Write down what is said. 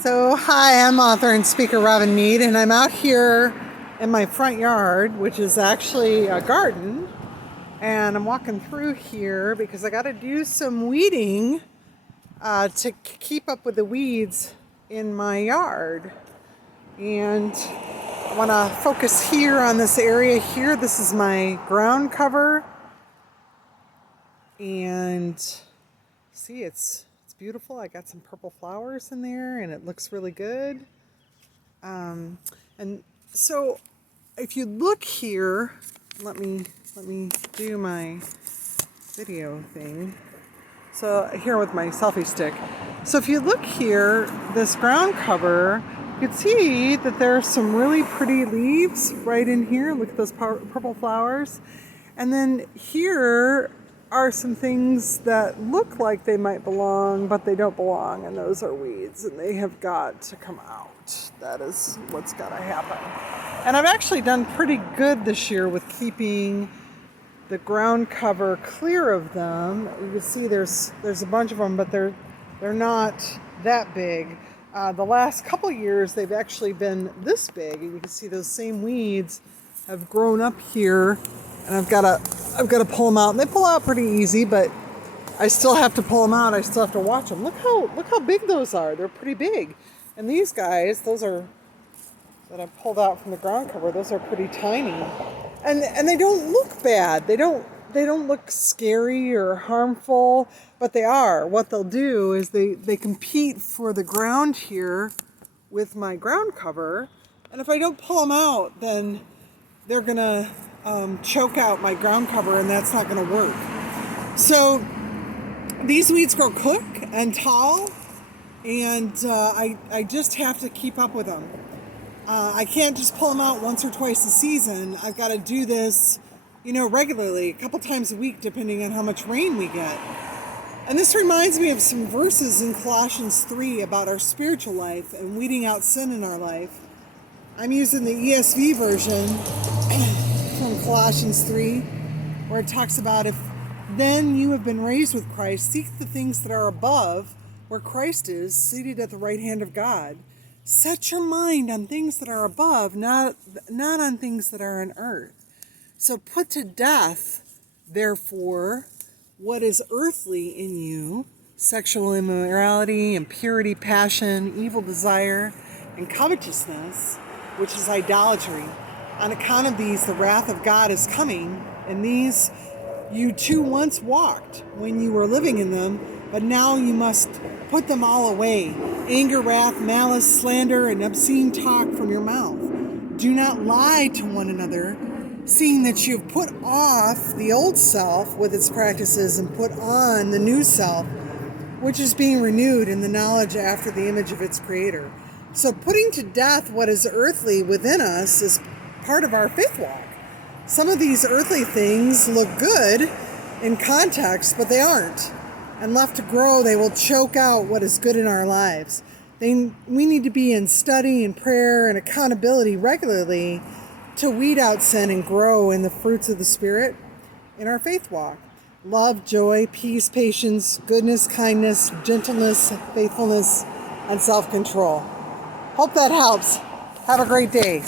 So, hi, I'm author and speaker Robin Mead, and I'm out here in my front yard, which is actually a garden. And I'm walking through here because I got to do some weeding to keep up with the weeds in my yard. And I want to focus here on this area here. This is my ground cover. And see, it's beautiful. I got some purple flowers in there and it looks really good. And so if you look here, let me do my video thing. So here with my selfie stick. So if you look here, this ground cover, you can see that there are some really pretty leaves right in here. Look at those purple flowers. And then here are some things that look like they might belong, but they don't belong, and those are weeds, and they have got to come out. That is what's got to happen. And I've actually done pretty good this year with keeping the ground cover clear of them. You can see there's a bunch of them, but they're not that big. The last couple years, they've actually been this big, and you can see those same weeds have grown up here, and I've got to pull them out. And they pull out pretty easy, but I still have to pull them out. I still have to watch them. Look how big those are. They're pretty big. And these guys, those are that I pulled out from the ground cover. Those are pretty tiny, and they don't look bad. They don't look scary or harmful, but they are. What they'll do is they compete for the ground here with my ground cover, and if I don't pull them out, then they're gonna choke out my ground cover, and that's not gonna work. So these weeds grow quick and tall, and I just have to keep up with them. I can't just pull them out once or twice a season. I've got to do this, regularly, a couple times a week, depending on how much rain we get. And this reminds me of some verses in Colossians 3 about our spiritual life and weeding out sin in our life. I'm using the ESV version from Colossians 3, where it talks about, if then you have been raised with Christ, seek the things that are above, where Christ is, seated at the right hand of God. Set your mind on things that are above, not on things that are on earth. So put to death, therefore, what is earthly in you, sexual immorality, impurity, passion, evil desire, and covetousness, which is idolatry. On account of these, the wrath of God is coming, and these you too once walked when you were living in them, but now you must put them all away. Anger, wrath, malice, slander, and obscene talk from your mouth. Do not lie to one another, seeing that you have put off the old self with its practices and put on the new self, which is being renewed in the knowledge after the image of its creator. So putting to death what is earthly within us is part of our faith walk. Some of these earthly things look good in context, but they aren't. And left to grow, they will choke out what is good in our lives. We need to be in study and prayer and accountability regularly to weed out sin and grow in the fruits of the Spirit in our faith walk. Love, joy, peace, patience, goodness, kindness, gentleness, faithfulness, and self-control. Hope that helps. Have a great day.